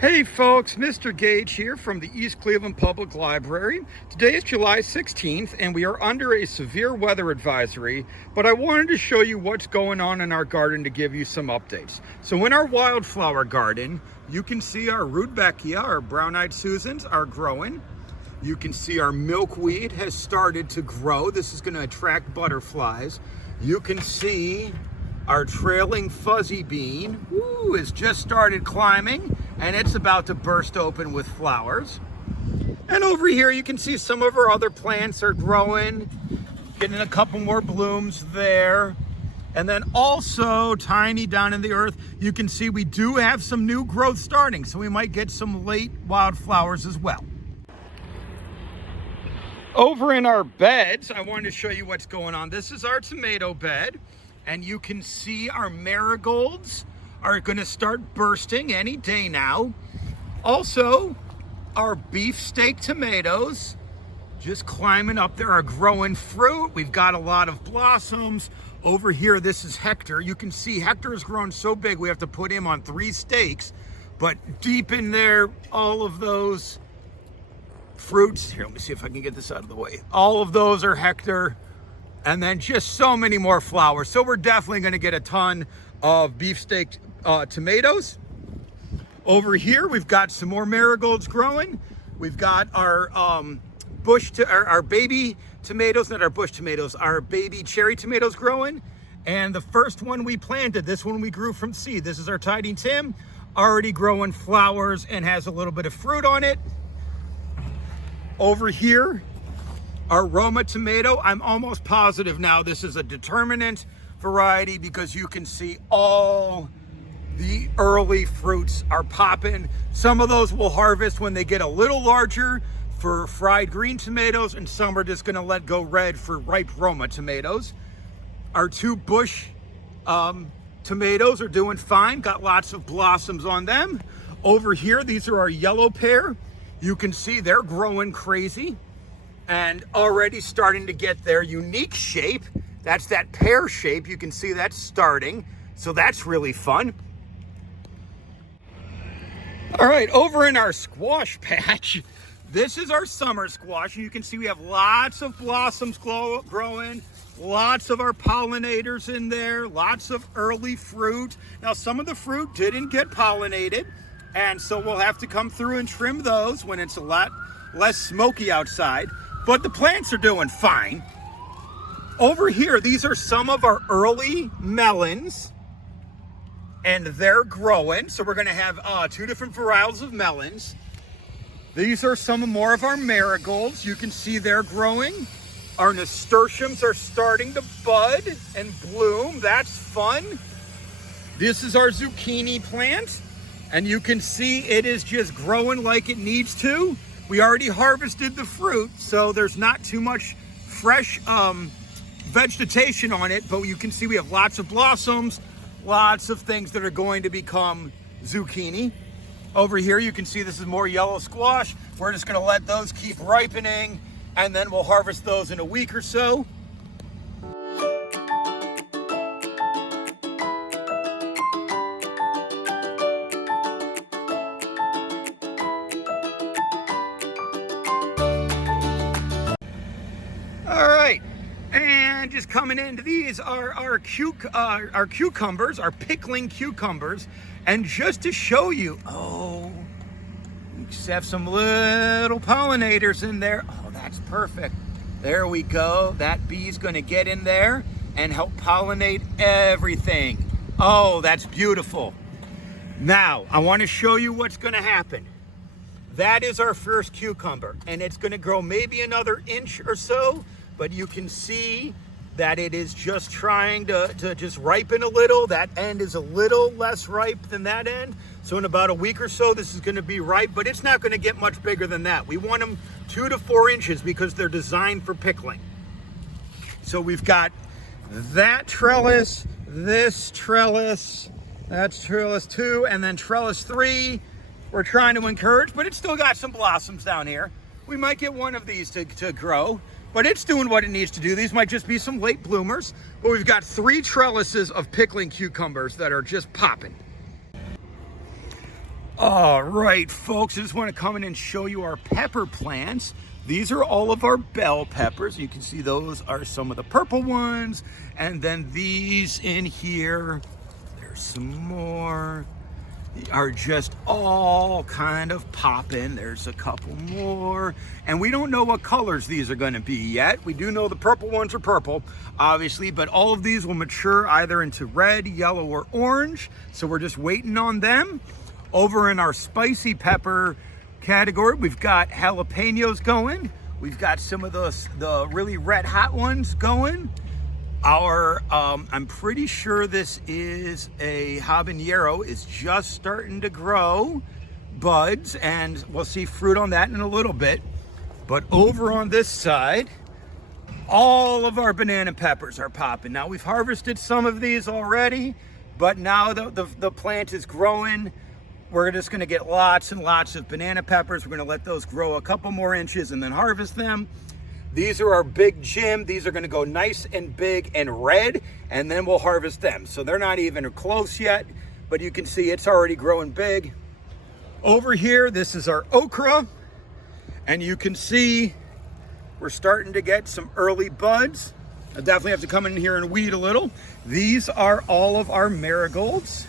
Hey folks, Mr. Gage here from the East Cleveland Public Library. Today is July 16th and we are under a severe weather advisory, but I wanted to show you what's going on in our garden to give you some updates. So in our wildflower garden, you can see our rudbeckia, our brown-eyed Susans, are growing. You can see our milkweed has started to grow. This is going to attract butterflies. You can see our trailing fuzzy bean has just started climbing and it's about to burst open with flowers. And over here you can see some of our other plants are growing, getting a couple more blooms there. And then also tiny down in the earth, you can see we do have some new growth starting, so we might get some late wildflowers as well. Over in our beds, I wanted to show you what's going on. This is our tomato bed, and you can see our marigolds are going to start bursting any day now. Also, our beefsteak tomatoes just climbing up there are growing fruit. We've got a lot of blossoms. Over here, this is Hector. You can see Hector has grown so big we have to put him on 3 stakes. But deep in there, all of those fruits, here, let me see if I can get this out of the way. All of those are Hector. And then just so many more flowers. So we're definitely going to get a ton of beefsteak tomatoes. Over here, we've got some more marigolds growing. We've got our our baby tomatoes, not our bush tomatoes, our baby cherry tomatoes growing. And the first one we planted, this one we grew from seed. This is our Tiny Tim, already growing flowers and has a little bit of fruit on it. Over here, our Roma tomato, I'm almost positive now this is a determinant variety because you can see all the early fruits are popping. Some of those we'll harvest when they get a little larger for fried green tomatoes, and some are just gonna let go red for ripe Roma tomatoes. Our 2 bush tomatoes are doing fine, got lots of blossoms on them. Over here, these are our yellow pear. You can see they're growing crazy and already starting to get their unique shape. That's that pear shape. You can see that's starting. So that's really fun. All right, over in our squash patch, this is our summer squash. You can see we have lots of blossoms growing, lots of our pollinators in there, lots of early fruit. Now, some of the fruit didn't get pollinated, and so we'll have to come through and trim those when it's a lot less smoky outside. But the plants are doing fine. Over here, these are some of our early melons, and they're growing. So we're gonna have 2 different varietals of melons. These are some more of our marigolds. You can see they're growing. Our nasturtiums are starting to bud and bloom. That's fun. This is our zucchini plant, and you can see it is just growing like it needs to. We already harvested the fruit, so there's not too much fresh vegetation on it, but you can see we have lots of blossoms, lots of things that are going to become zucchini. Over here, you can see this is more yellow squash. We're just gonna let those keep ripening, and then we'll harvest those in a week or so. All right, and just coming into these are our cucumbers, our pickling cucumbers. And just to show you, we just have some little pollinators in there. Oh, that's perfect. There we go. That bee's gonna get in there and help pollinate everything. Oh, that's beautiful. Now, I wanna show you what's gonna happen. That is our first cucumber, and it's gonna grow maybe another inch or so, but you can see that it is just trying to just ripen a little. That end is a little less ripe than that end. So in about a week or so, this is gonna be ripe, but it's not gonna get much bigger than that. We want them 2 to 4 inches because they're designed for pickling. So we've got that trellis, this trellis, that's trellis 2, and then trellis 3. We're trying to encourage, but it's still got some blossoms down here. We might get one of these to grow, but it's doing what it needs to do. These might just be some late bloomers, but we've got 3 trellises of pickling cucumbers that are just popping. All right, folks, I just want to come in and show you our pepper plants. These are all of our bell peppers. You can see those are some of the purple ones. And then these in here, there's some more. They are just all kind of popping. There's a couple more. And we don't know what colors these are going to be yet. We do know the purple ones are purple, obviously, but all of these will mature either into red, yellow, or orange. So we're just waiting on them. Over in our spicy pepper category, we've got jalapenos going. We've got some of the really red hot ones going. Our, I'm pretty sure this is a habanero, is just starting to grow buds, and we'll see fruit on that in a little bit. But over on this side, all of our banana peppers are popping. Now we've harvested some of these already, but now the plant is growing. We're just gonna get lots and lots of banana peppers. We're gonna let those grow a couple more inches and then harvest them. These are our big Jim. These are gonna go nice and big and red, and then we'll harvest them. So they're not even close yet, but you can see it's already growing big. Over here, this is our okra, and you can see we're starting to get some early buds. I definitely have to come in here and weed a little. These are all of our marigolds.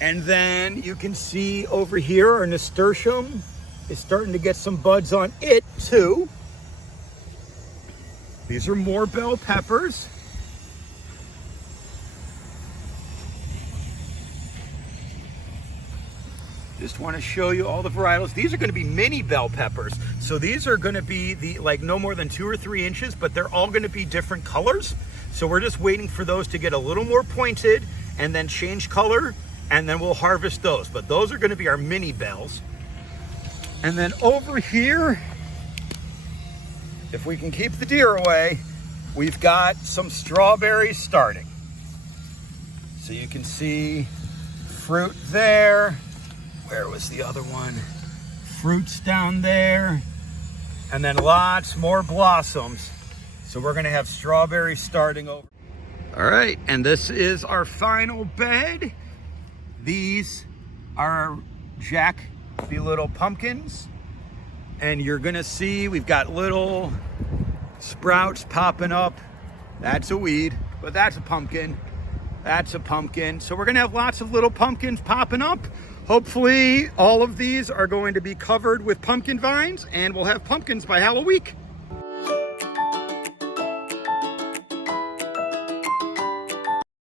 And then you can see over here, our nasturtium is starting to get some buds on it too. These are more bell peppers. Just want to show you all the varietals. These are going to be mini bell peppers. So these are going to be like no more than 2 or 3 inches, but they're all going to be different colors. So we're just waiting for those to get a little more pointed and then change color, and then we'll harvest those. But those are going to be our mini bells. And then over here, if we can keep the deer away, we've got some strawberries starting. So you can see fruit there. Where was the other one? Fruits down there. And then lots more blossoms. So we're gonna have strawberries starting over. All right, and this is our final bed. These are the little pumpkins. And you're gonna see we've got little sprouts popping up. That's a weed, but that's a pumpkin. That's a pumpkin. So we're gonna have lots of little pumpkins popping up. Hopefully all of these are going to be covered with pumpkin vines, and we'll have pumpkins by Halloween.